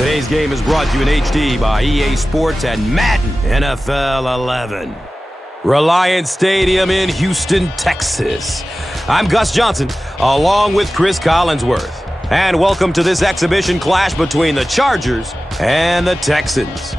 Today's game is brought to you in HD by EA Sports and Madden NFL 11. Reliant Stadium in Houston, Texas. I'm Gus Johnson, along with Chris Collinsworth. And welcome to this exhibition clash between the Chargers and the Texans.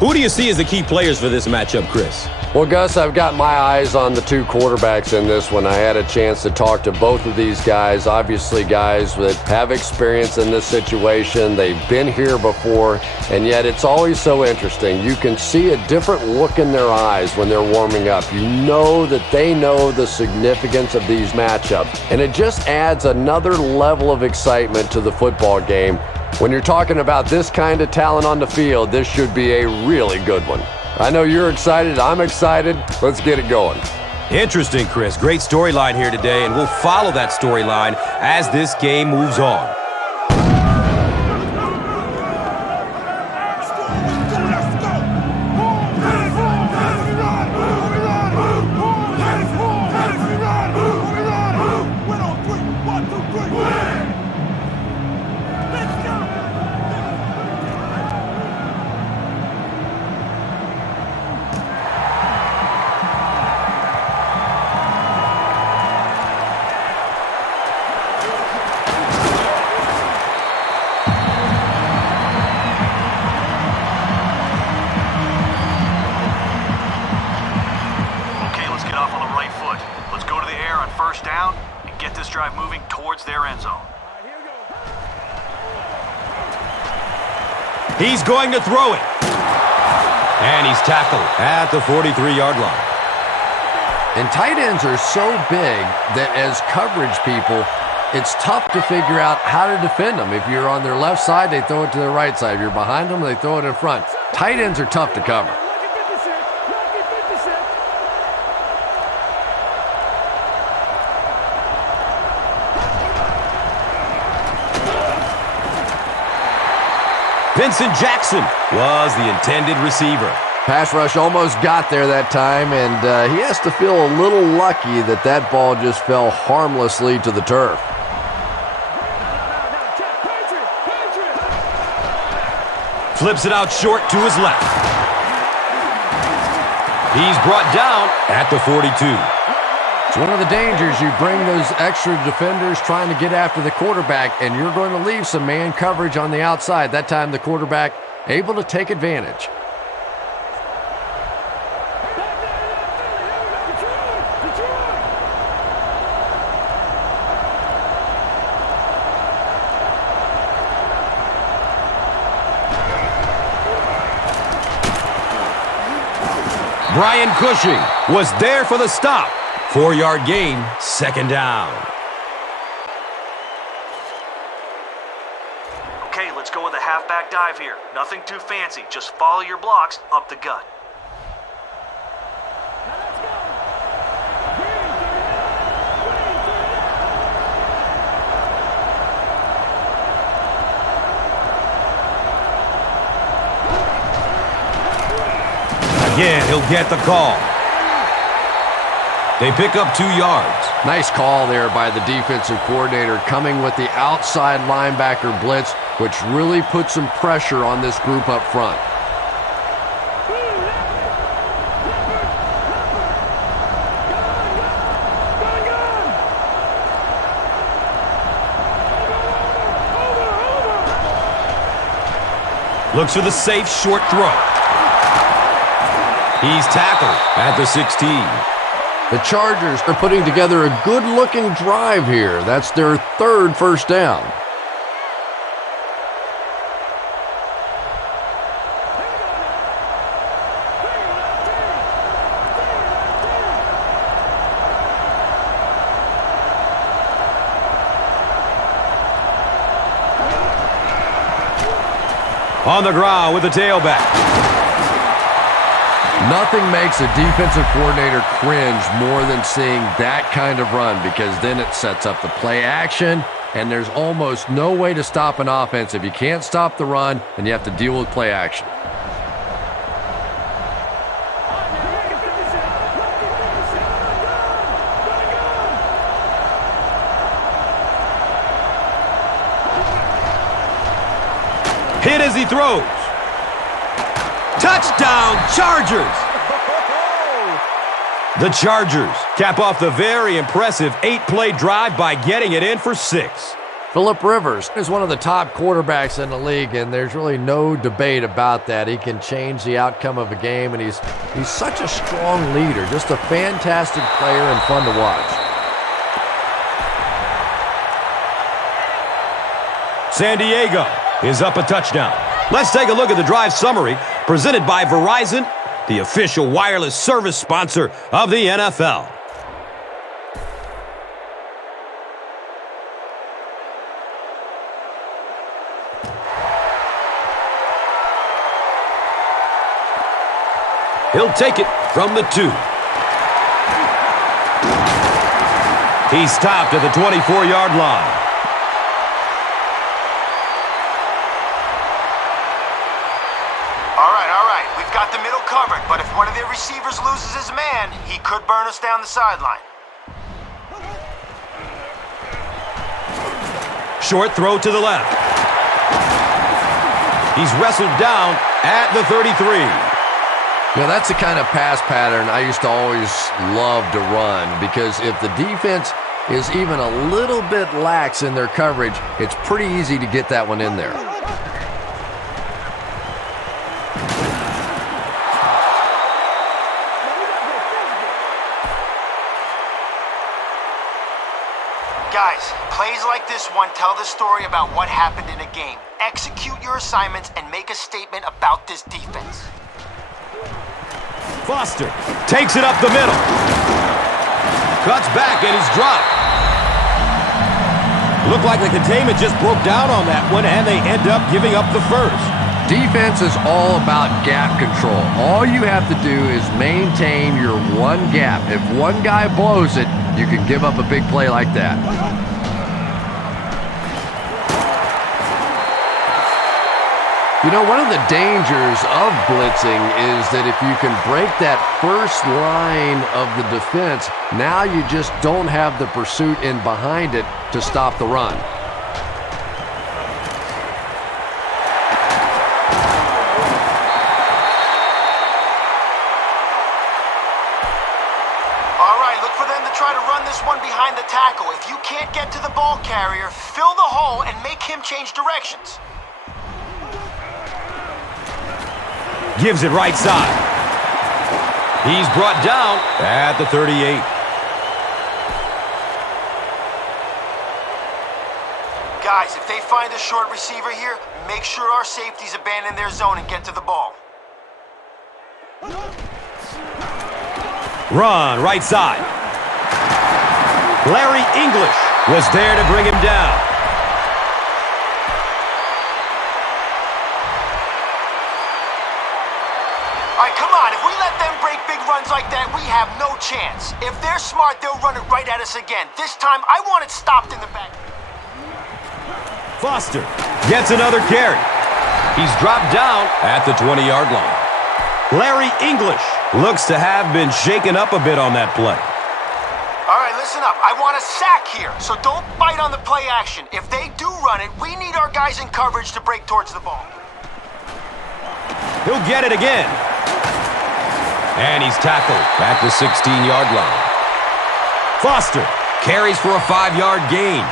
Who do you see as the key players for this matchup, Chris? Well, Gus, I've got my eyes on the two quarterbacks in this one. I had a chance to talk to both of these guys, obviously guys that have experience in this situation. They've been here before, and yet it's always so interesting. You can see a different look in their eyes when they're warming up. You know that they know the significance of these matchups, and it just adds another level of excitement to the football game. When you're talking about this kind of talent on the field, this should be a really good one. I know you're excited. I'm excited. Let's get it going. Interesting, Chris. Great storyline here today, and we'll follow that storyline as this game moves on. He's going to throw it. And he's tackled at the 43-yard line. And tight ends are so big that as coverage people, it's tough to figure out how to defend them. If you're on their left side, they throw it to their right side. If you're behind them, they throw it in front. Tight ends are tough to cover. Vincent Jackson was the intended receiver. Pass rush almost got there that time, and he has to feel a little lucky that that ball just fell harmlessly to the turf. Flips it out short to his left. He's brought down at the 42. It's one of the dangers. You bring those extra defenders trying to get after the quarterback, and you're going to leave some man coverage on the outside. That time the quarterback able to take advantage. Brian Cushing was there for the stop. 4-yard gain, second down. Okay, let's go with a halfback dive here. Nothing too fancy. Just follow your blocks up the gut. Again, he'll get the call. They pick up 2 yards. Nice call there by the defensive coordinator, coming with the outside linebacker blitz, which really puts some pressure on this group up front. Looks for the safe short throw. He's tackled at the 16. The Chargers are putting together a good-looking drive here. That's their third first down. On the ground with the tailback. Nothing makes a defensive coordinator cringe more than seeing that kind of run, because then it sets up the play action, and there's almost no way to stop an offense. If you can't stop the run, then you have to deal with play action. hit as he throws. Touchdown, Chargers! The Chargers cap off the very impressive 8-play drive by getting it in for 6. Phillip Rivers is one of the top quarterbacks in the league, and there's really no debate about that. He can change the outcome of a game, and he's such a strong leader, just a fantastic player and fun to watch. San Diego is up a touchdown. Let's take a look at the drive summary presented by Verizon, the official wireless service sponsor of the NFL. He'll take it from the 2. He's stopped at the 24-yard line. All right. We've got the middle covered, but if one of their receivers loses his man, he could burn us down the sideline. Short throw to the left. He's wrestled down at the 33. You know, that's the kind of pass pattern I used to always love to run, because if the defense is even a little bit lax in their coverage, it's pretty easy to get that one in there. Guys, plays like this one tell the story about what happened in a game. Execute your assignments and make a statement about this defense. Foster takes it up the middle. Cuts back and he's dropped. Looked like the containment just broke down on that one, and they end up giving up the first. Defense is all about gap control. All you have to do is maintain your one gap. If one guy blows it, you can give up a big play like that. You know, one of the dangers of blitzing is that if you can break that first line of the defense, now you just don't have the pursuit in behind it to stop the run. All right, look for them to try to run this one behind the tackle. If you can't get to the ball carrier, fill the hole and make him change directions. Gives it right side. He's brought down at the 38. Guys, if they find a short receiver here, make sure our safeties abandon their zone and get to the ball. Run right side. Larry English was there to bring him down. All right, come on. If we let them break big runs like that, we have no chance. If they're smart, they'll run it right at us again. This time, I want it stopped in the back. Foster gets another carry. He's dropped down at the 20-yard line. Larry English looks to have been shaken up a bit on that play. All right, listen up. I want a sack here, so don't bite on the play action. If they do run it, we need our guys in coverage to break towards the ball. He'll get it again. And he's tackled at the 16-yard line. Foster carries for a 5-yard gain.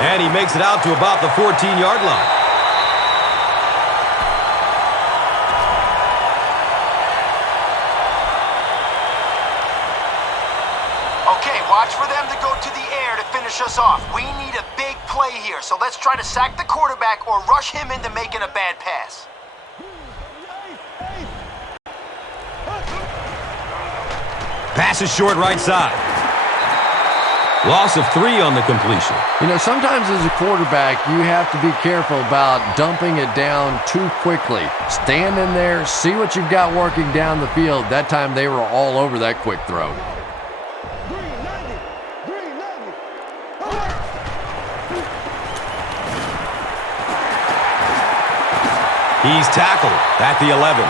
And he makes it out to about the 14-yard line. Okay, watch for them to go to the air to finish us off. We need a big play here, so let's try to sack the quarterback or rush him into making a bad pass. Pass is short right side. Loss of 3 on the completion. You know, sometimes as a quarterback, you have to be careful about dumping it down too quickly. Stand in there, see what you've got working down the field. That time they were all over that quick throw. He's tackled at the 11.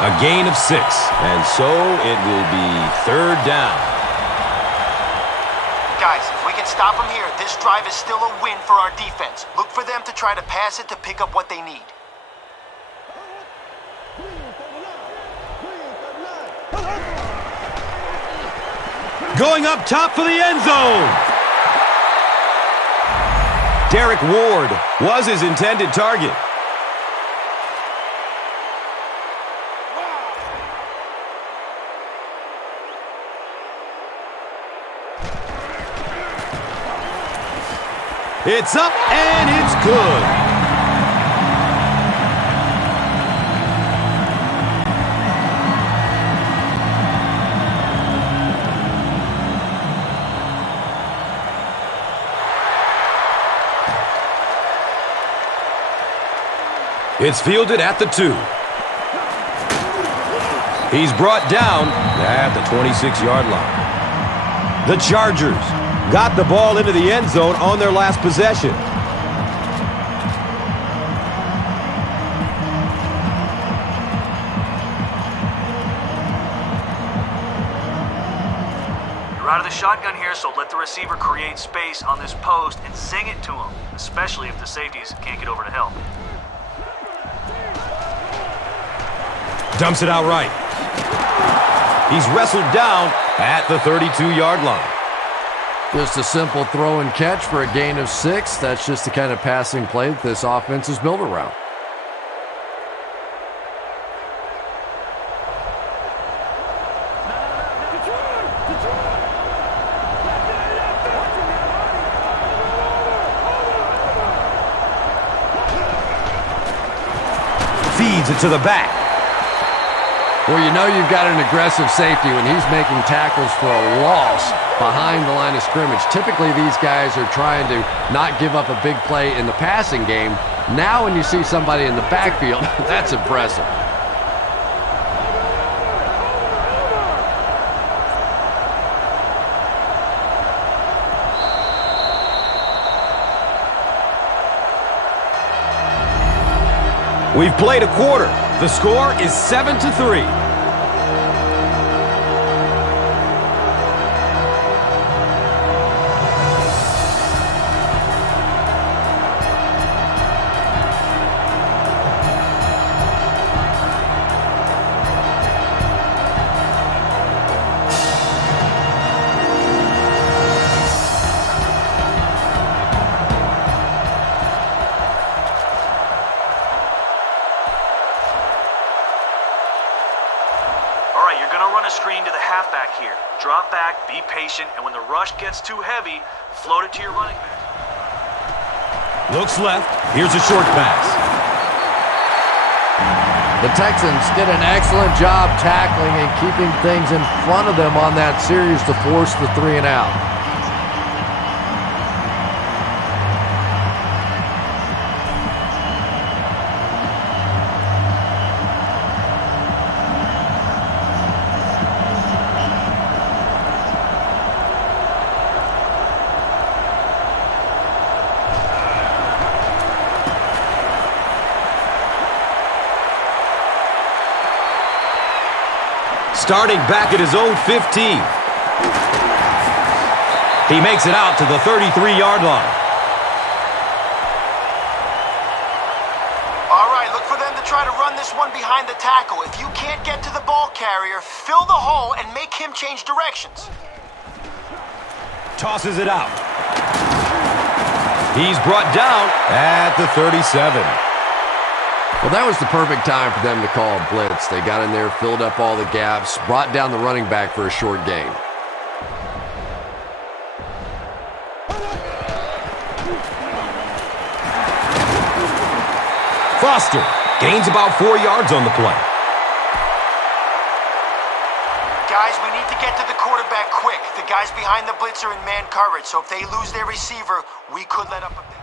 A gain of 6, and so it will be 3rd down. Guys, if we can stop them here, this drive is still a win for our defense. Look for them to try to pass it to pick up what they need. Going up top for the end zone. Derek Ward was his intended target. It's up and it's good. It's fielded at the 2. He's brought down at the 26-yard line. The Chargers got the ball into the end zone on their last possession. You're out of the shotgun here, so let the receiver create space on this post and sing it to him, especially if the safeties can't get over to help. Dumps it out right. He's wrestled down at the 32-yard line. Just a simple throw and catch for a gain of 6. That's just the kind of passing play that this offense is built around. Feeds it to the back. Well, you know you've got an aggressive safety when he's making tackles for a loss behind the line of scrimmage. Typically, these guys are trying to not give up a big play in the passing game. Now when you see somebody in the backfield, that's impressive. We've played a quarter. The score is 7-3. Screen to the halfback here. Drop back, be patient, and when the rush gets too heavy, float it to your running back. Looks left. Here's a short pass. The Texans did an excellent job tackling and keeping things in front of them on that series to force the 3 and out. Starting back at his own 15. He makes it out to the 33-yard line. All right, look for them to try to run this one behind the tackle. If you can't get to the ball carrier, fill the hole and make him change directions. Tosses it out. He's brought down at the 37. Well, that was the perfect time for them to call a blitz. They got in there, filled up all the gaps, brought down the running back for a short gain. Foster gains about 4 yards on the play. Guys, we need to get to the quarterback quick. The guys behind the blitz are in man coverage, so if they lose their receiver, we could let up a bit.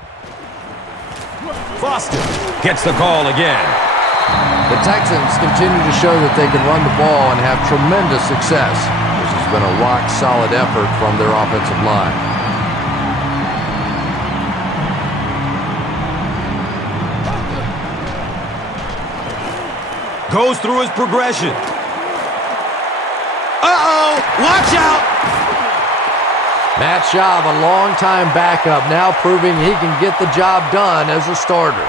Foster gets the call again. The Texans continue to show that they can run the ball and have tremendous success. This has been a rock-solid effort from their offensive line. Goes through his progression. Uh-oh! Watch out! Matt Schaub, a long-time backup, now proving he can get the job done as a starter.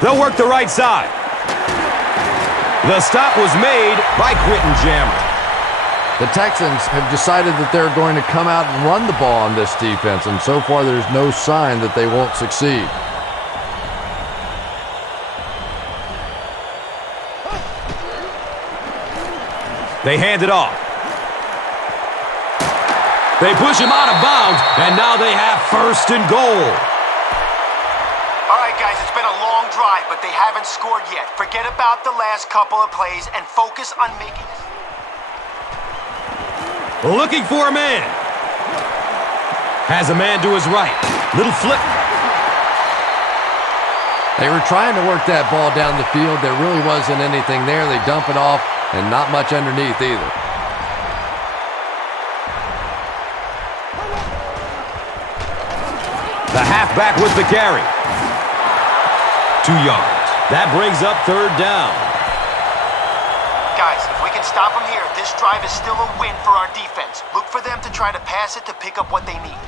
They'll work the right side. The stop was made by Quentin Jammer. The Texans have decided that they're going to come out and run the ball on this defense, and so far there's no sign that they won't succeed. They hand it off. They push him out of bounds, and now they have first and goal. All right, guys, it's been a long drive, but they haven't scored yet. Forget about the last couple of plays and focus on making this. Looking for a man. Has a man to his right. Little flip. They were trying to work that ball down the field. There really wasn't anything there. They dump it off, and not much underneath either. The halfback with the carry. 2 yards. That brings up third down. Guys, if we can stop them here, this drive is still a win for our defense. Look for them to try to pass it to pick up what they need.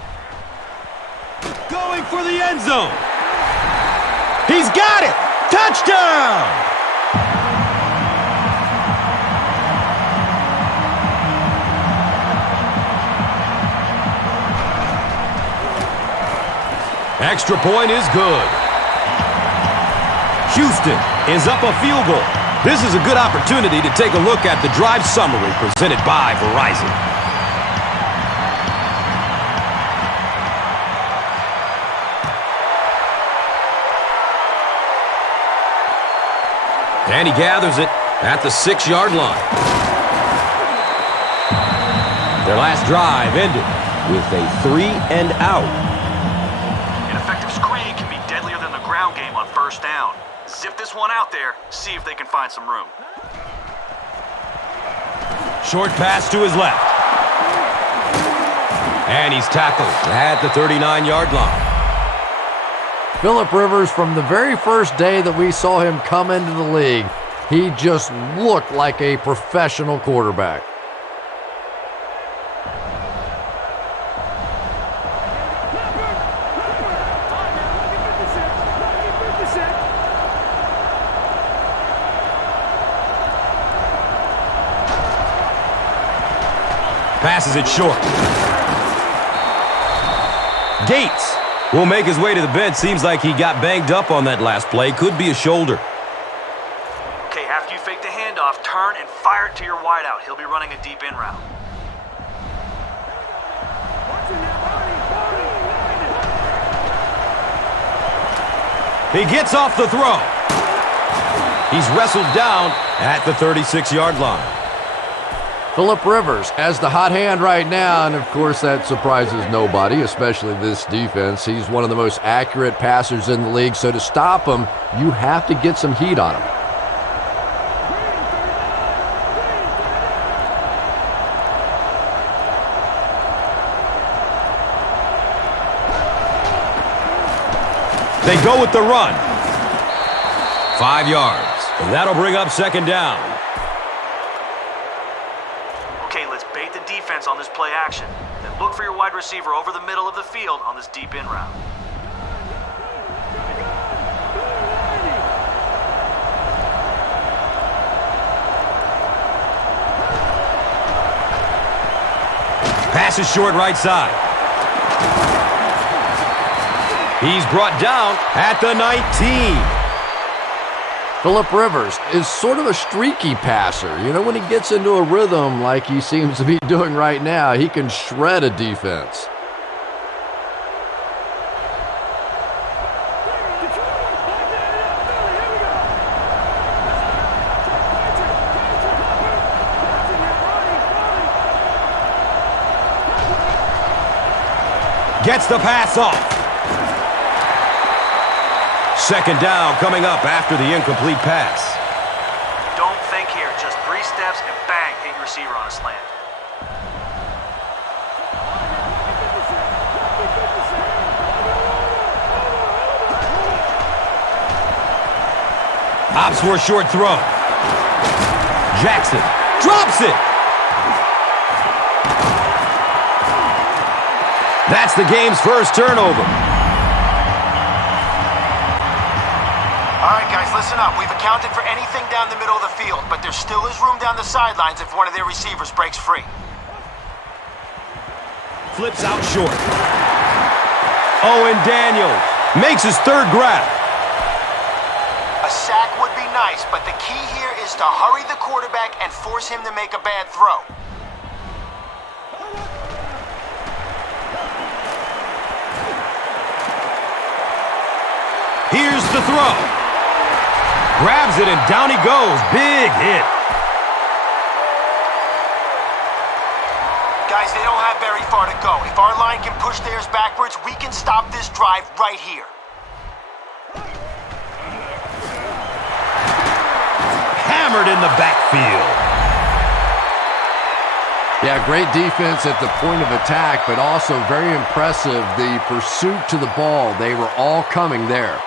Going for the end zone. He's got it! Touchdown! Extra point is good. Houston is up a field goal. This is a good opportunity to take a look at the drive summary presented by Verizon. And he gathers it at the 6-yard line. Their last drive ended with a 3-and-out. An effective screen can be deadlier than the ground game on first down. Zip this one out there, see if they can find some room. Short pass to his left. And he's tackled at the 39-yard line. Phillip Rivers, from the very first day that we saw him come into the league, he just looked like a professional quarterback. Passes it short. Gates will make his way to the bench. Seems like he got banged up on that last play. Could be a shoulder. Okay, after you fake the handoff, turn and fire it to your wideout. He'll be running a deep in route. He gets off the throw. He's wrestled down at the 36-yard line. Phillip Rivers has the hot hand right now, and of course that surprises nobody, especially this defense. He's one of the most accurate passers in the league, so to stop him, you have to get some heat on him. They go with the run. 5 yards. And that'll bring up second down. Defense on this play action. Then look for your wide receiver over the middle of the field on this deep in route. Pass is short right side. He's brought down at the 19. Phillip Rivers is sort of a streaky passer. You know, when he gets into a rhythm like he seems to be doing right now, he can shred a defense. Gets the pass off. Second down coming up after the incomplete pass. Don't think here. Just 3 steps and bang, hit your receiver on a slant. stops for a short throw. Jackson drops it. That's the game's first turnover. All right, guys, listen up. We've accounted for anything down the middle of the field, but there still is room down the sidelines if one of their receivers breaks free. Flips out short. Owen Daniels makes his third grab. A sack would be nice, but the key here is to hurry the quarterback and force him to make a bad throw. Here's the throw. Grabs it and down he goes. Big hit. Guys, they don't have very far to go. If our line can push theirs backwards, we can stop this drive right here. Hammered in the backfield. Yeah, great defense at the point of attack, but also very impressive, the pursuit to the ball. They were all coming there.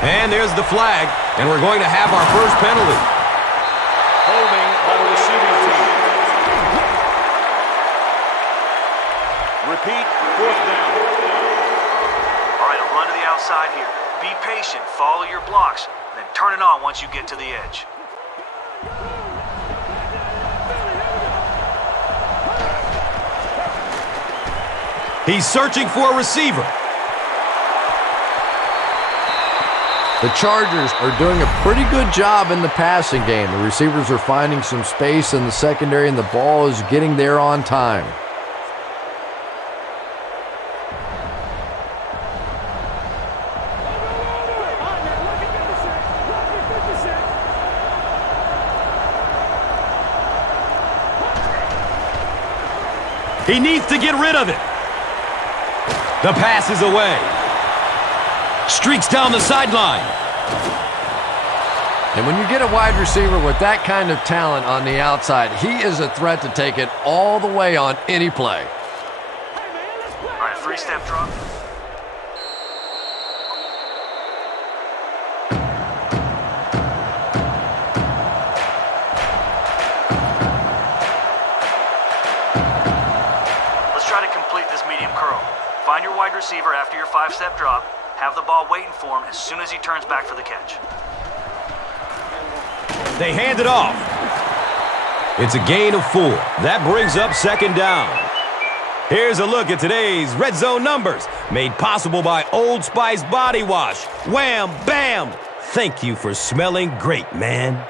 And there's the flag, and we're going to have our first penalty. Holding by the receiving team. Repeat, fourth down. All right, a run to the outside here. Be patient, follow your blocks, then turn it on once you get to the edge. He's searching for a receiver. The Chargers are doing a pretty good job in the passing game. The receivers are finding some space in the secondary, and the ball is getting there on time. He needs to get rid of it. The pass is away. Streaks down the sideline. And when you get a wide receiver with that kind of talent on the outside, he is a threat to take it all the way on any play. All right, three-step drop. Let's try to complete this medium curl. Find your wide receiver after your five-step drop. Have the ball waiting for him as soon as he turns back for the catch. They hand it off. It's a gain of 4. That brings up second down. Here's a look at today's Red Zone numbers, made possible by Old Spice Body Wash. Wham, bam! Thank you for smelling great, man.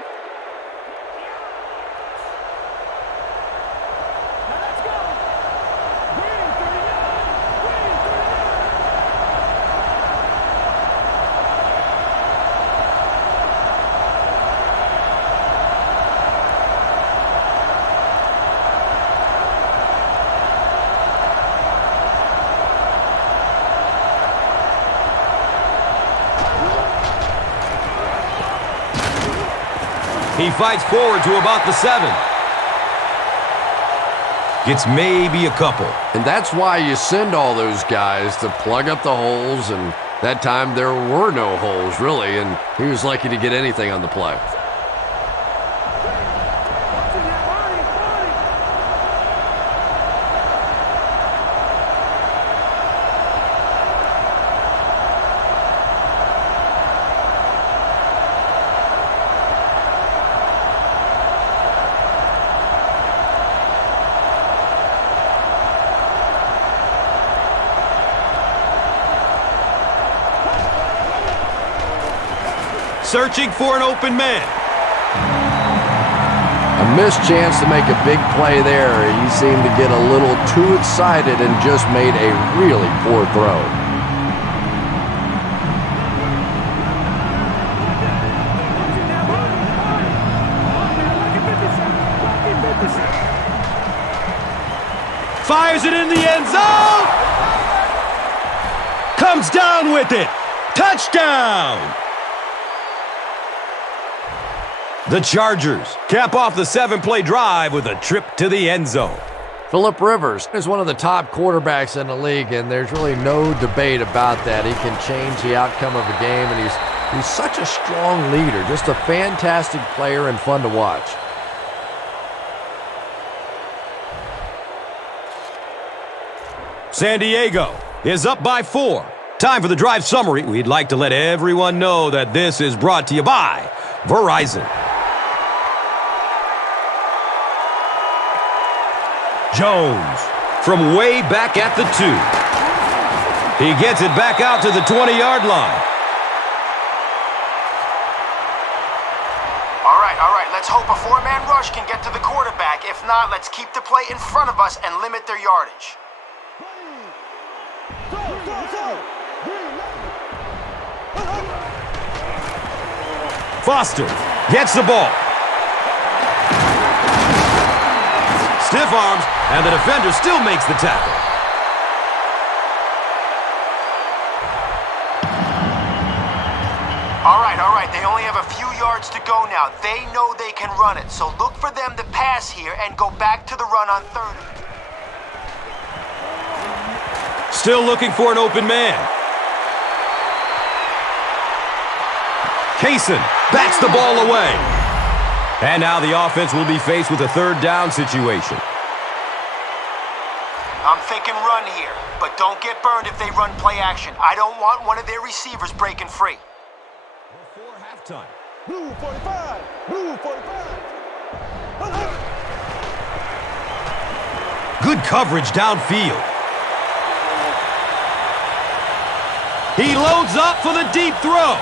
He fights forward to about the 7. Gets maybe a couple. And that's why you send all those guys to plug up the holes, and that time there were no holes, really, and he was lucky to get anything on the play. Searching for an open man. A missed chance to make a big play there. He seemed to get a little too excited and just made a really poor throw. Fires it in the end zone. Comes down with it. Touchdown. The Chargers cap off the 7-play drive with a trip to the end zone. Phillip Rivers is one of the top quarterbacks in the league, and there's really no debate about that. He can change the outcome of a game, and he's such a strong leader, just a fantastic player and fun to watch. San Diego is up by 4. Time for the drive summary. We'd like to let everyone know that this is brought to you by Verizon. Jones from way back at the 2. He gets it back out to the 20-yard line. All right, let's hope a 4-man rush can get to the quarterback. If not, let's keep the play in front of us and limit their yardage. Foster gets the ball. Stiff arms, and the defender still makes the tackle. All right, they only have a few yards to go now. They know they can run it, so look for them to pass here and go back to the run on 3rd. Still looking for an open man. Kaysen bats the ball away. And now the offense will be faced with a 3rd down situation. I'm thinking run here, but don't get burned if they run play action. I don't want one of their receivers breaking free. Before halftime. Blue 45. Blue 45. Good coverage downfield. He loads up for the deep throw.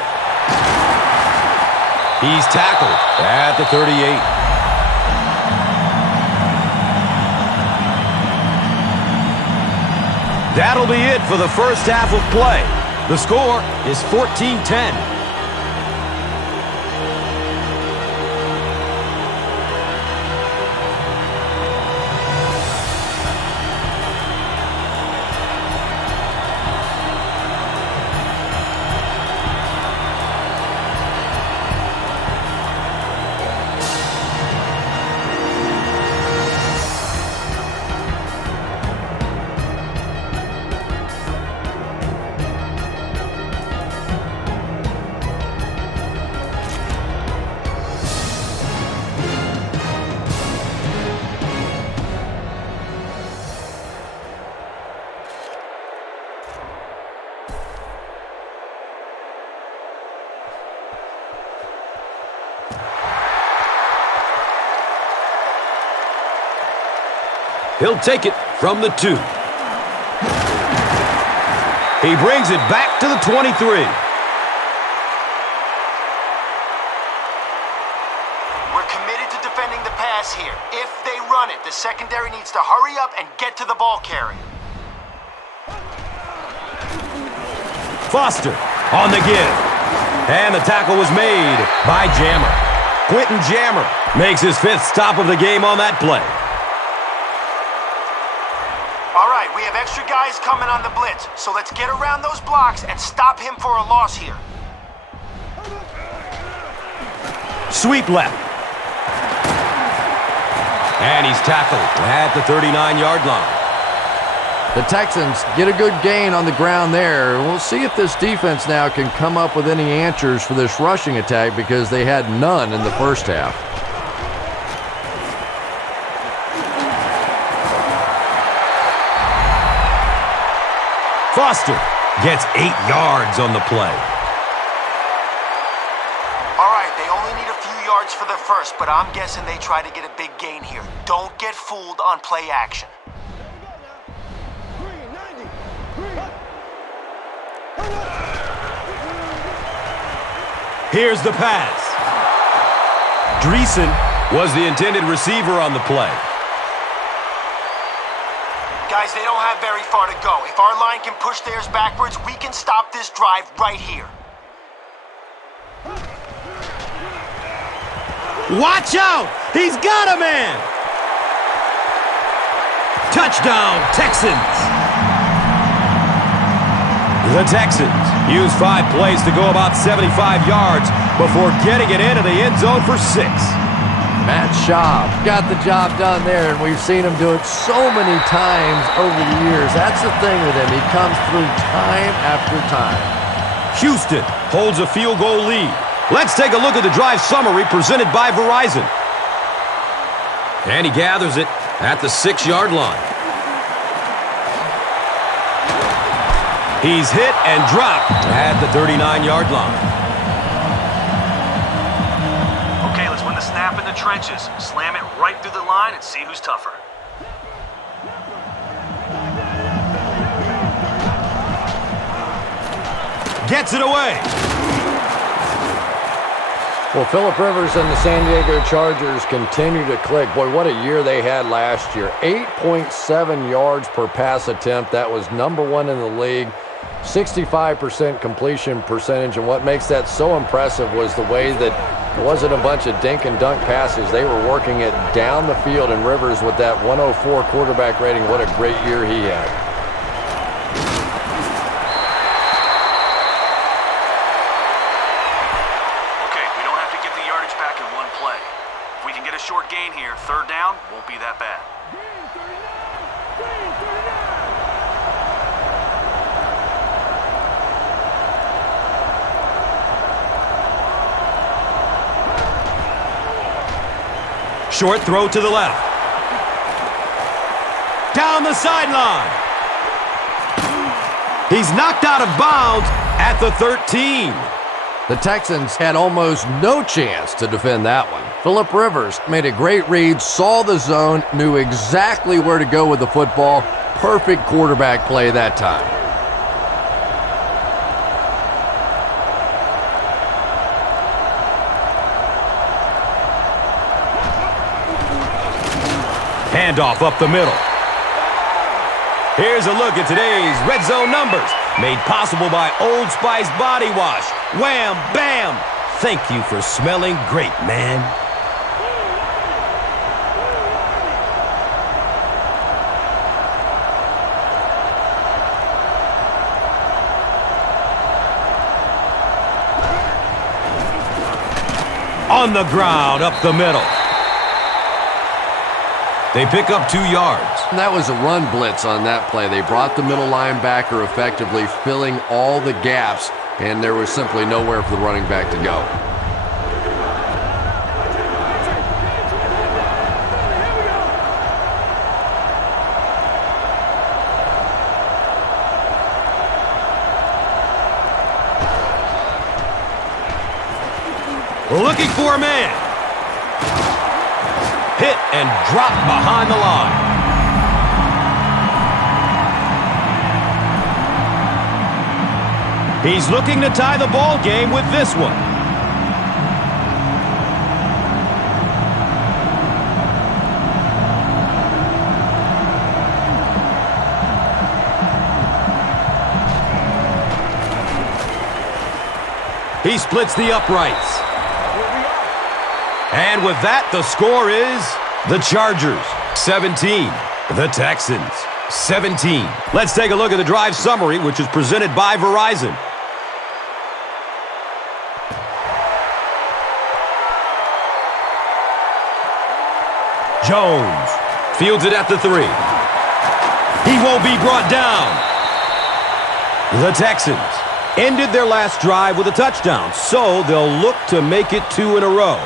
He's tackled at the 38. That'll be it for the first half of play. The score is 14-10. He'll take it from the 2. He brings it back to the 23. We're committed to defending the pass here. If they run it, the secondary needs to hurry up and get to the ball carrier. Foster on the give. And the tackle was made by Jammer. Quentin Jammer makes his 5th stop of the game on that play. All right, we have extra guys coming on the blitz, so let's get around those blocks and stop him for a loss here. Sweep left. And he's tackled at the 39-yard line. The Texans get a good gain on the ground there. We'll see if this defense now can come up with any answers for this rushing attack because they had none in the first half. Foster gets 8 yards on the play. All right, they only need a few yards for the first, but I'm guessing they try to get a big gain here. Don't get fooled on play action. Here's the pass. Dreesen was the intended receiver on the play. Guys, they don't have very far to go. If our line can push theirs backwards, we can stop this drive right here. Watch out! He's got a man! Touchdown, Texans! The Texans use 5 plays to go about 75 yards before getting it into the end zone for 6. Matt Schaub got the job done there, and we've seen him do it so many times over the years. That's the thing with him. He comes through time after time. Houston holds a field goal lead. Let's take a look at the drive summary presented by Verizon. And he gathers it at the 6-yard line. He's hit and dropped at the 39-yard line. Okay, let's win the snap in the trenches. Slam it right through the line and see who's tougher. Gets it away. Well, Phillip Rivers and the San Diego Chargers continue to click. Boy, what a year they had last year. 8.7 yards per pass attempt. That was #1 in the league. 65% completion percentage. And what makes that so impressive was the way that it wasn't a bunch of dink and dunk passes. They were working it down the field, and Rivers with that 104 quarterback rating, what a great year he had. Short gain here. 3rd down won't be that bad. Short throw to the left. Down the sideline. He's knocked out of bounds at the 13. The Texans had almost no chance to defend that one. Phillip Rivers made a great read, saw the zone, knew exactly where to go with the football. Perfect quarterback play that time. Handoff up the middle. Here's a look at today's red zone numbers, made possible by Old Spice Body Wash. Wham, bam! Thank you for smelling great, man. On the ground, up the middle. They pick up 2 yards. And that was a run blitz on that play. They brought the middle linebacker effectively, filling all the gaps, and there was simply nowhere for the running back to go. Looking for a man. Hit and dropped behind the line. He's looking to tie the ball game with this one. He splits the uprights. And with that, the score is the Chargers 17, the Texans 17. Let's take a look at the drive summary, which is presented by Verizon. Jones fields it at the 3. He won't be brought down. The Texans ended their last drive with a touchdown, so they'll look to make it 2 in a row.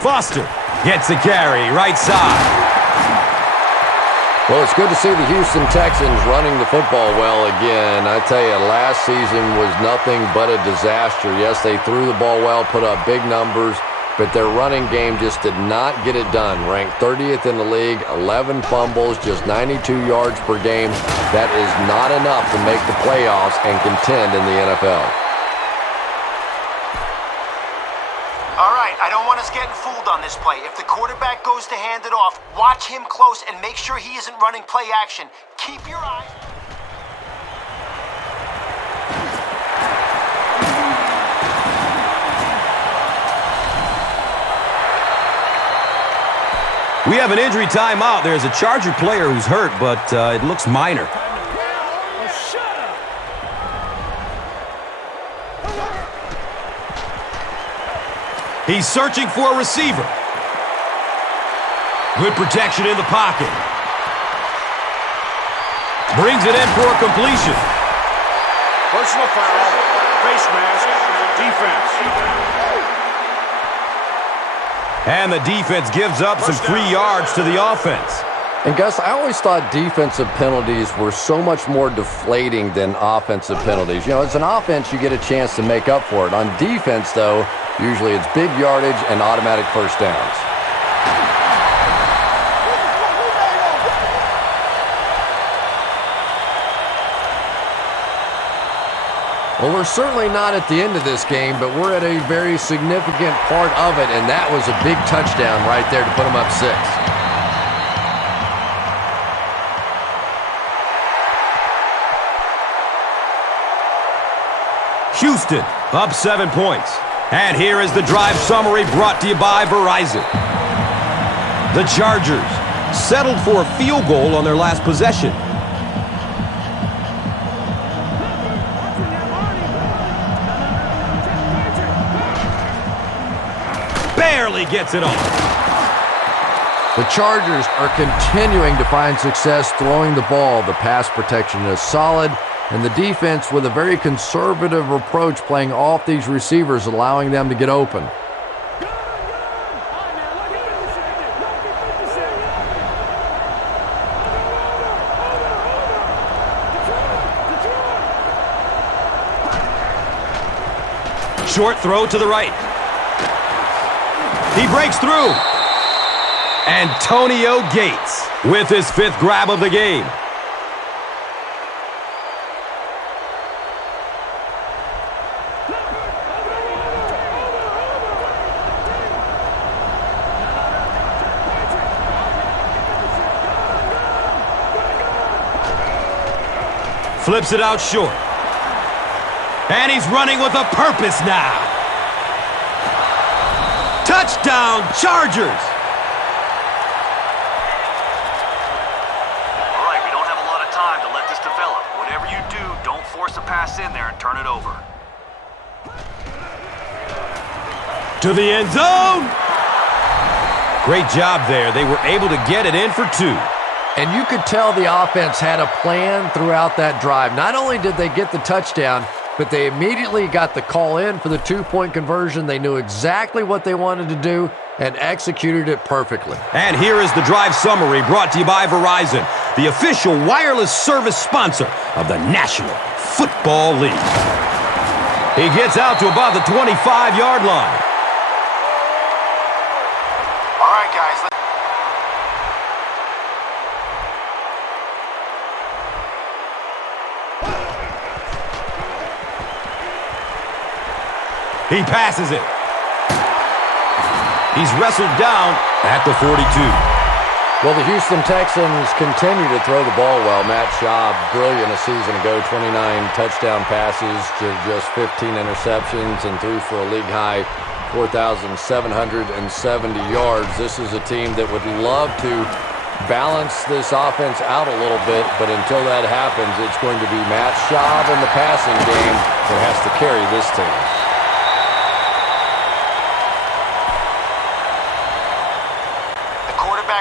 Foster gets a carry, right side. Well, it's good to see the Houston Texans running the football well again. I tell you, last season was nothing but a disaster. Yes, they threw the ball well, put up big numbers, but their running game just did not get it done. Ranked 30th in the league, 11 fumbles, just 92 yards per game. That is not enough to make the playoffs and contend in the NFL. All right, I don't want us getting fooled on this play. If the quarterback goes to hand it off, watch him close and make sure he isn't running play action. Keep your eyes. We have an injury timeout. There's a Charger player who's hurt, but it looks minor. He's searching for a receiver. Good protection in the pocket. Brings it in for a completion. Personal foul. Face mask. Defense. And the defense gives up some free yards to the offense. And Gus, I always thought defensive penalties were so much more deflating than offensive penalties. You know, as an offense, you get a chance to make up for it. On defense, though, usually it's big yardage and automatic first downs. Well, we're certainly not at the end of this game, but we're at a very significant part of it, and that was a big touchdown right there to put them up 6. Houston up 7 points. And here is the drive summary brought to you by Verizon. The Chargers settled for a field goal on their last possession. Barely gets it off. The Chargers are continuing to find success throwing the ball. The pass protection is solid, and the defense with a very conservative approach playing off these receivers, allowing them to get open. Short throw to the right. He breaks through. Antonio Gates with his 5th grab of the game. Flips it out short. And he's running with a purpose now. Touchdown, Chargers! All right, we don't have a lot of time to let this develop. Whatever you do, don't force a pass in there and turn it over. To the end zone! Great job there. They were able to get it in for 2. And you could tell the offense had a plan throughout that drive. Not only did they get the touchdown, but they immediately got the call in for the 2-point conversion. They knew exactly what they wanted to do and executed it perfectly. And here is the drive summary brought to you by Verizon, the official wireless service sponsor of the National Football League. He gets out to about the 25-yard line. All right, guys. He passes it. He's wrestled down at the 42. Well, the Houston Texans continue to throw the ball well. Matt Schaub, brilliant a season ago, 29 touchdown passes to just 15 interceptions and threw for a league-high 4,770 yards. This is a team that would love to balance this offense out a little bit, but until that happens, it's going to be Matt Schaub in the passing game that has to carry this team.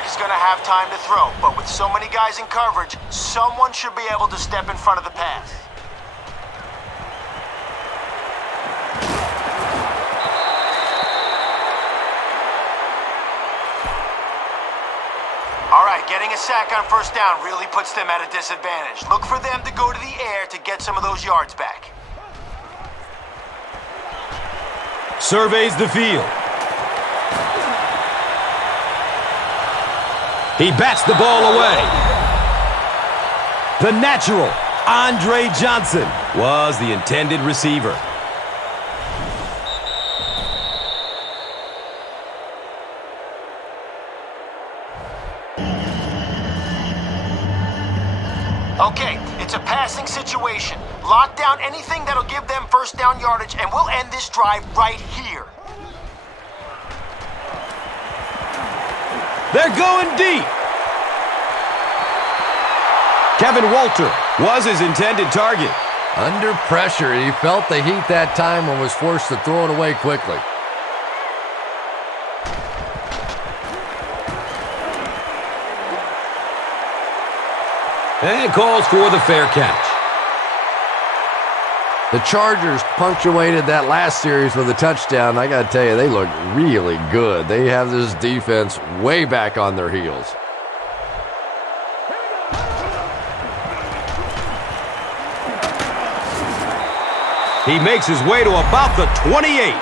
Is going to have time to throw, but with so many guys in coverage, someone should be able to step in front of the pass. All right, getting a sack on first down really puts them at a disadvantage. Look for them to go to the air to get some of those yards back. Surveys the field. He bats the ball away. The natural, Andre Johnson, was the intended receiver. Okay, it's a passing situation. Lock down anything that'll give them first down yardage, and we'll end this drive right here. They're going deep. Kevin Walter was his intended target. Under pressure, he felt the heat that time and was forced to throw it away quickly. And calls for the fair catch. The Chargers punctuated that last series with a touchdown. I got to tell you, they look really good. They have this defense way back on their heels. He makes his way to about the 28.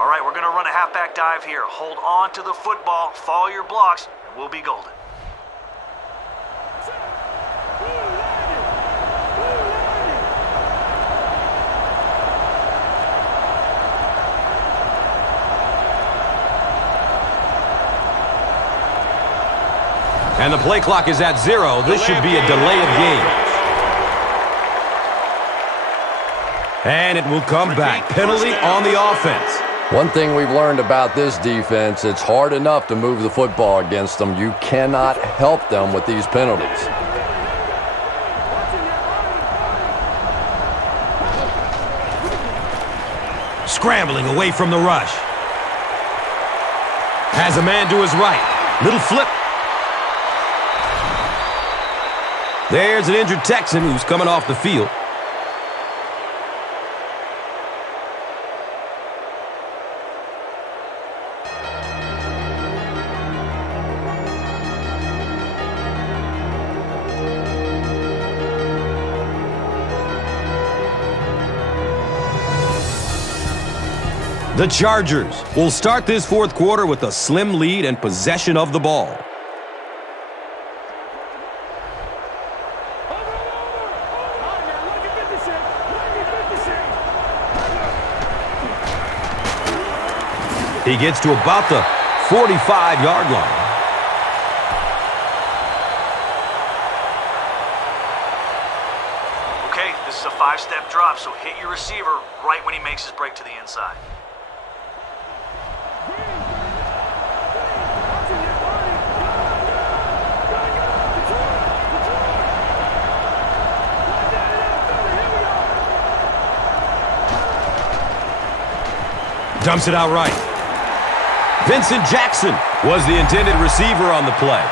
All right, we're going to run a halfback dive here. Hold on to the football, follow your blocks, and we'll be golden. And the play clock is at 0. This should be a delay of game. And it will come back. Penalty on the offense. One thing we've learned about this defense, it's hard enough to move the football against them. You cannot help them with these penalties. Scrambling away from the rush. Has a man to his right. Little flip. There's an injured Texan who's coming off the field. The Chargers will start this fourth quarter with a slim lead and possession of the ball. He gets to about the 45-yard line. Okay, this is a 5-step drop, so hit your receiver right when he makes his break to the inside. Dumps it out right. Vincent Jackson was the intended receiver on the play.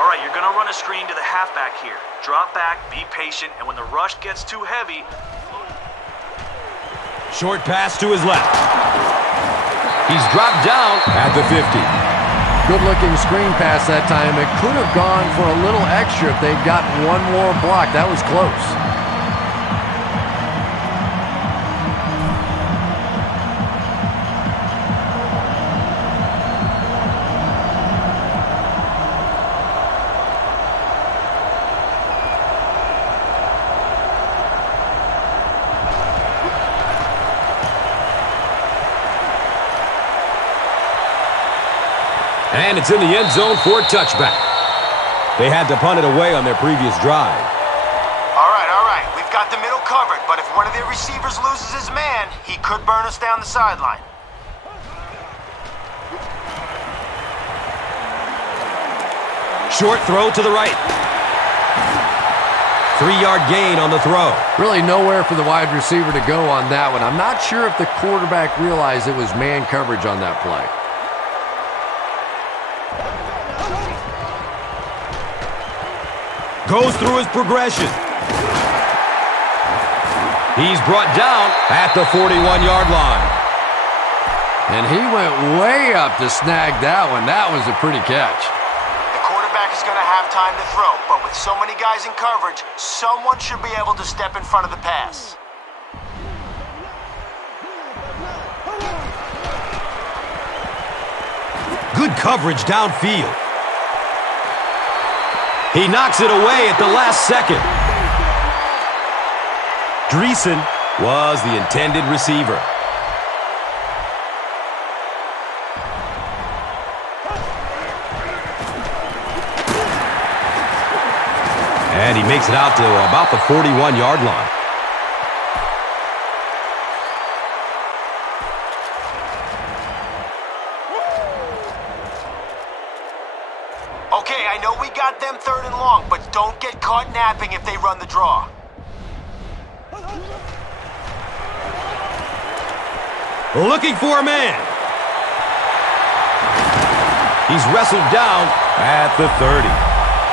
All right, you're going to run a screen to the halfback here. Drop back, be patient, and when the rush gets too heavy... Short pass to his left. He's dropped down at the 50. Good-looking screen pass that time. It could have gone for a little extra if they'd gotten one more block. That was close. And it's in the end zone for a touchback. They had to punt it away on their previous drive. All right. We've got the middle covered, but if one of their receivers loses his man, he could burn us down the sideline. Short throw to the right. 3-yard gain on the throw. Really nowhere for the wide receiver to go on that one. I'm not sure if the quarterback realized it was man coverage on that play. Goes through his progression. He's brought down at the 41-yard line. And he went way up to snag that one. That was a pretty catch. The quarterback is going to have time to throw, but with so many guys in coverage, someone should be able to step in front of the pass. Good coverage downfield. He knocks it away at the last second. Dreesen was the intended receiver. And he makes it out to about the 41-yard line. Okay, I know we got them 3rd and long, but don't get caught napping if they run the draw. looking for a man. He's wrestled down at the 30.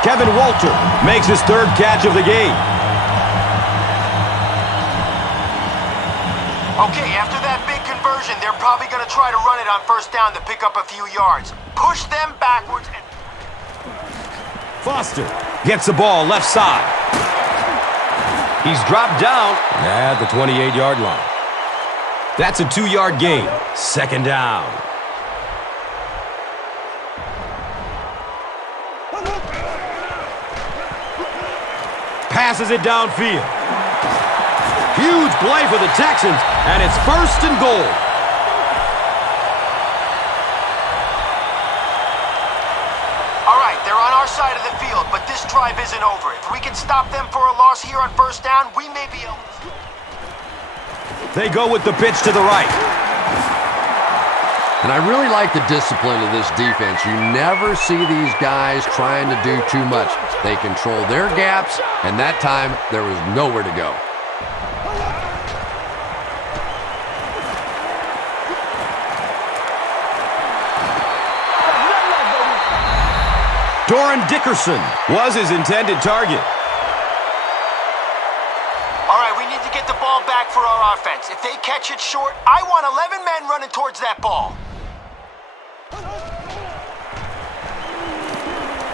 Kevin Walter makes his third catch of the game. Okay, after that big conversion, they're probably going to try to run it on first down to pick up a few yards. Push them backwards and... Foster gets the ball left side. He's dropped down at the 28-yard line. That's a 2-yard gain. Second down. Passes it downfield. Huge play for the Texans, and it's first and goal. All right, they're on our side of the field, but this drive isn't over. If we can stop them for a loss here on first down, we may be able to... They go with the pitch to the right. And I really like the discipline of this defense. You never see these guys trying to do too much. They control their gaps, and that time there was nowhere to go. Doran Dickerson was his intended target. All right, we need to get the ball back for our offense. If they catch it short, I want 11 men running towards that ball.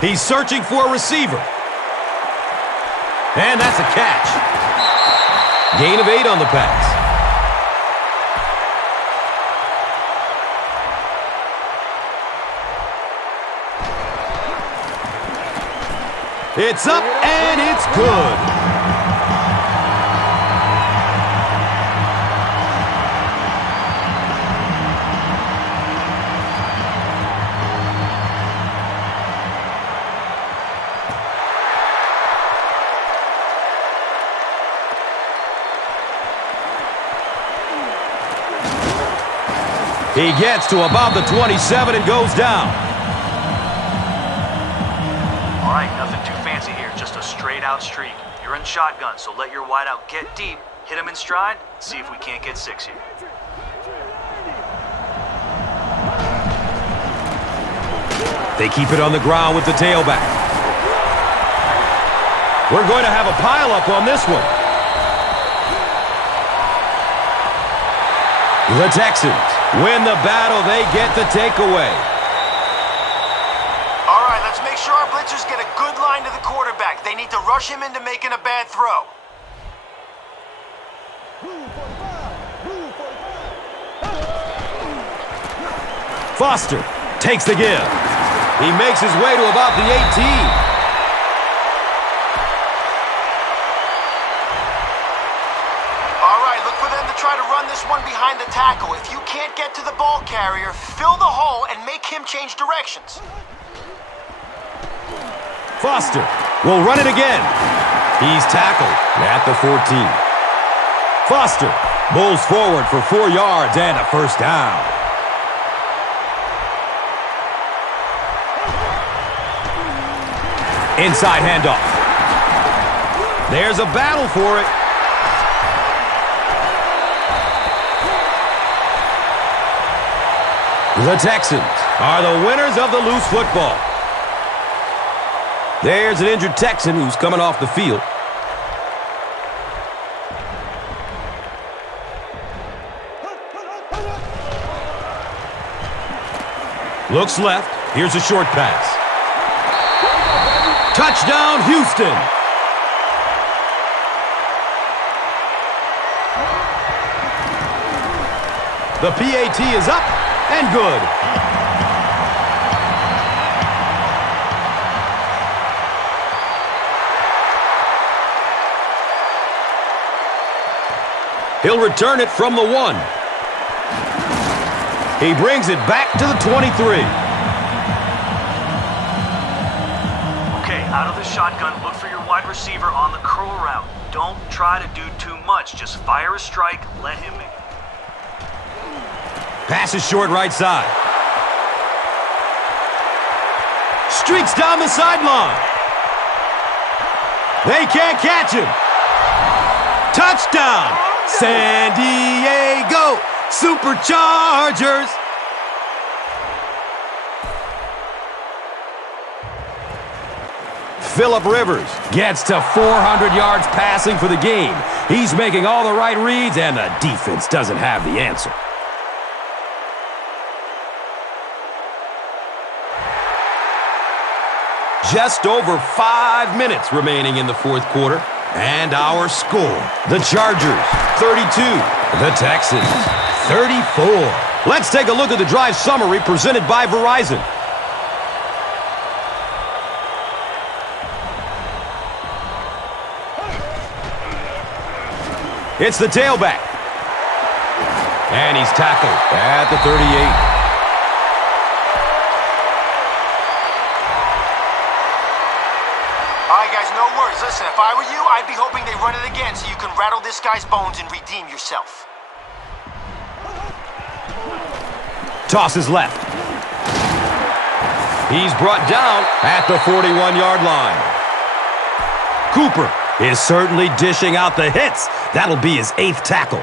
He's searching for a receiver. And that's a catch. Gain of 8 on the pass. It's up and it's good. He gets to about the 27 and goes down. All right, nothing too fancy here, just a straight-out streak. You're in shotgun, so let your wideout get deep, hit him in stride, see if we can't get 6 here. They keep it on the ground with the tailback. We're going to have a pileup on this one. The Texans win the battle. They get the takeaway. All right, let's make sure our blitzers get a good line to the quarterback. They need to rush him into making a bad throw. Foster takes the give. He makes his way to about the 18. Try to run this one behind the tackle. If you can't get to the ball carrier, fill the hole and make him change directions. Foster will run it again. He's tackled at the 14. Foster bowls forward for 4 yards and a first down. Inside handoff. There's a battle for it. The Texans are the winners of the loose football. There's an injured Texan who's coming off the field. Looks left. Here's a short pass. Touchdown, Houston. The PAT is up. And good. He'll return it from the 1. He brings it back to the 23. Okay, out of the shotgun, look for your wide receiver on the curl route. Don't try to do too much. Just fire a strike, let him make it. Pass is short right side. Streaks down the sideline. They can't catch him. Touchdown, San Diego. Superchargers! Phillip Rivers gets to 400 yards passing for the game. He's making all the right reads, and the defense doesn't have the answer. Just over 5 minutes remaining in the fourth quarter. And our score, the Chargers, 32. The Texans, 34. Let's take a look at the drive summary presented by Verizon. It's the tailback. And he's tackled at the 38. All right, guys, no worries. Listen, if I were you, I'd be hoping they run it again so you can rattle this guy's bones and redeem yourself. Tosses left. He's brought down at the 41-yard line. Cooper is certainly dishing out the hits. That'll be his 8th tackle.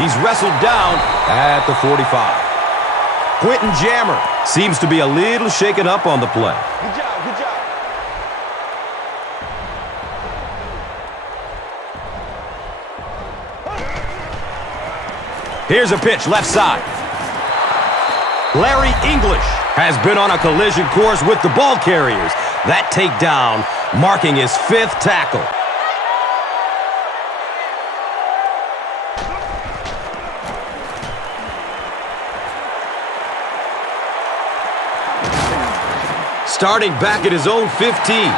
He's wrestled down at the 45. Quentin Jammer seems to be a little shaken up on the play. Good job, good job. Here's a pitch left side. Larry English has been on a collision course with the ball carriers. That takedown marking his 5th tackle. Starting back at his own 15.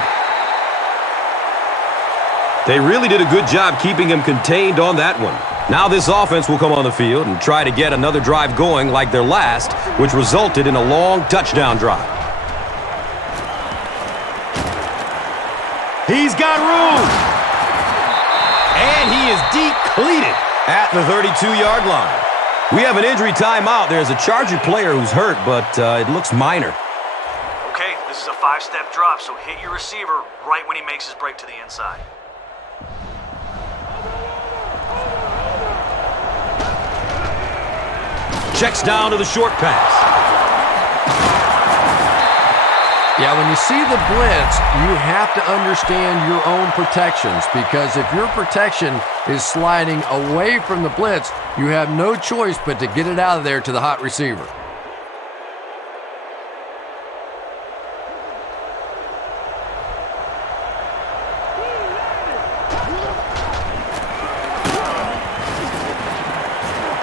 They really did a good job keeping him contained on that one. Now this offense will come on the field and try to get another drive going like their last, which resulted in a long touchdown drive. He's got room. And he is depleted at the 32-yard line. We have an injury timeout. There's a Charger player who's hurt, but it looks minor. Okay, this is a 5-step drop, so hit your receiver right when he makes his break to the inside. Checks down to the short pass. Yeah, when you see the blitz, you have to understand your own protections, because if your protection is sliding away from the blitz, you have no choice but to get it out of there to the hot receiver.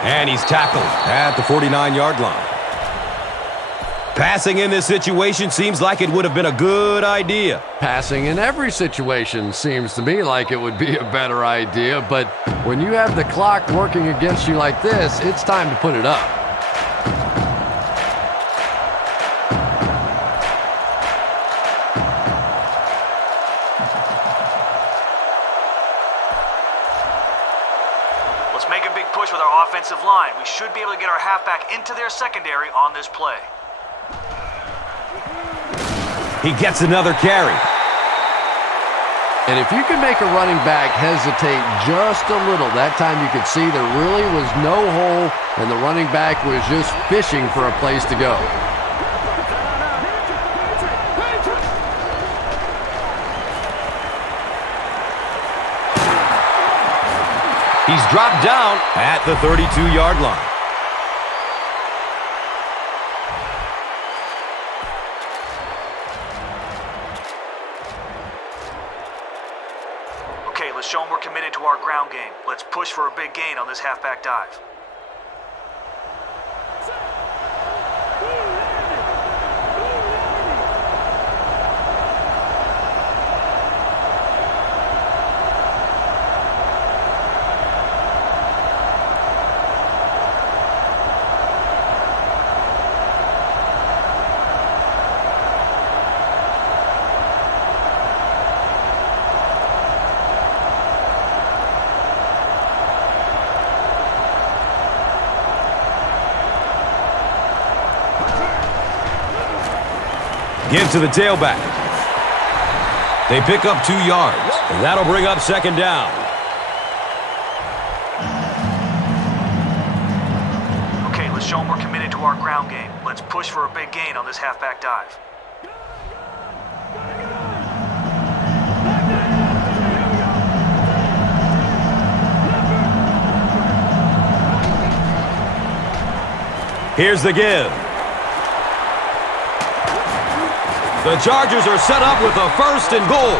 And he's tackled at the 49-yard line. Passing in this situation seems like it would have been a good idea. Passing in every situation seems to me like it would be a better idea, but when you have the clock working against you like this, it's time to put it up. Let's make a big push with our offensive line. We should be able to get our halfback into their secondary on this play. He gets another carry. And if you can make a running back hesitate just a little, that time you could see there really was no hole and the running back was just fishing for a place to go. He's dropped down at the 32-yard line. Okay, let's show them we're committed to our ground game. Let's push for a big gain on this halfback dive. Give to the tailback. They pick up 2 yards, And that'll bring up second down. Okay, let's show them we're committed to our ground game. Let's push for a big gain on this halfback dive. Here's the give. The Chargers are set up with a 1st and goal.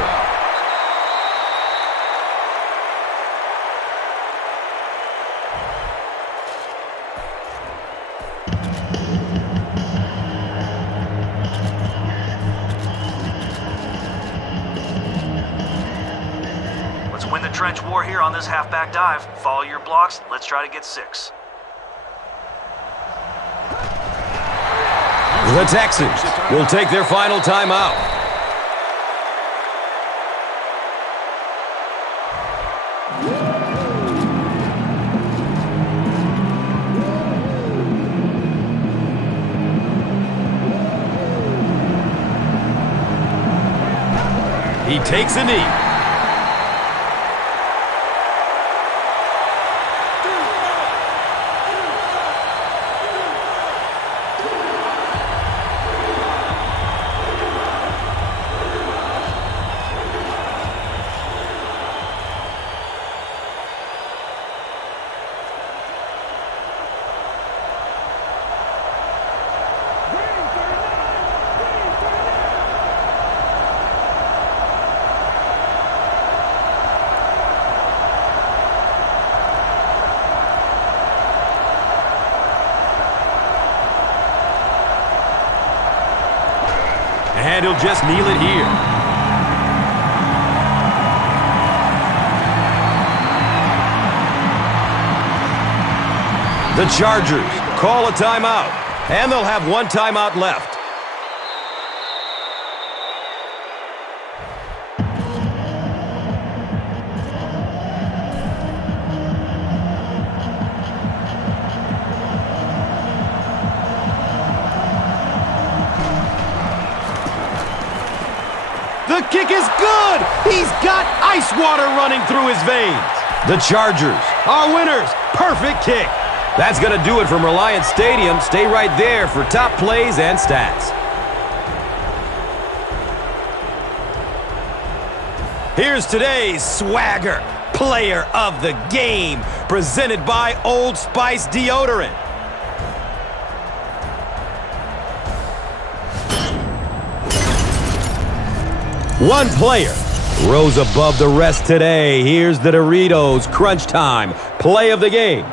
Let's win the trench war here on this halfback dive. Follow your blocks. Let's try to get 6. The Texans will take their final timeout. He takes a knee. And he'll just kneel it here. The Chargers call a timeout, and they'll have 1 timeout left. The kick is good! He's got ice water running through his veins. The Chargers are winners. Perfect kick. That's going to do it from Reliance Stadium. Stay right there for top plays and stats. Here's today's swagger player of the game, presented by Old Spice Deodorant. One player rose above the rest today. Here's the Doritos Crunch Time play of the game.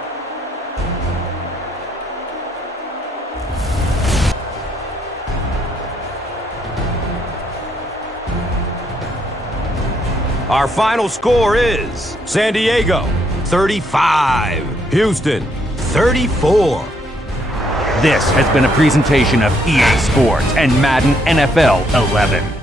Our final score is San Diego 35, Houston 34. This has been a presentation of EA Sports and Madden NFL 11.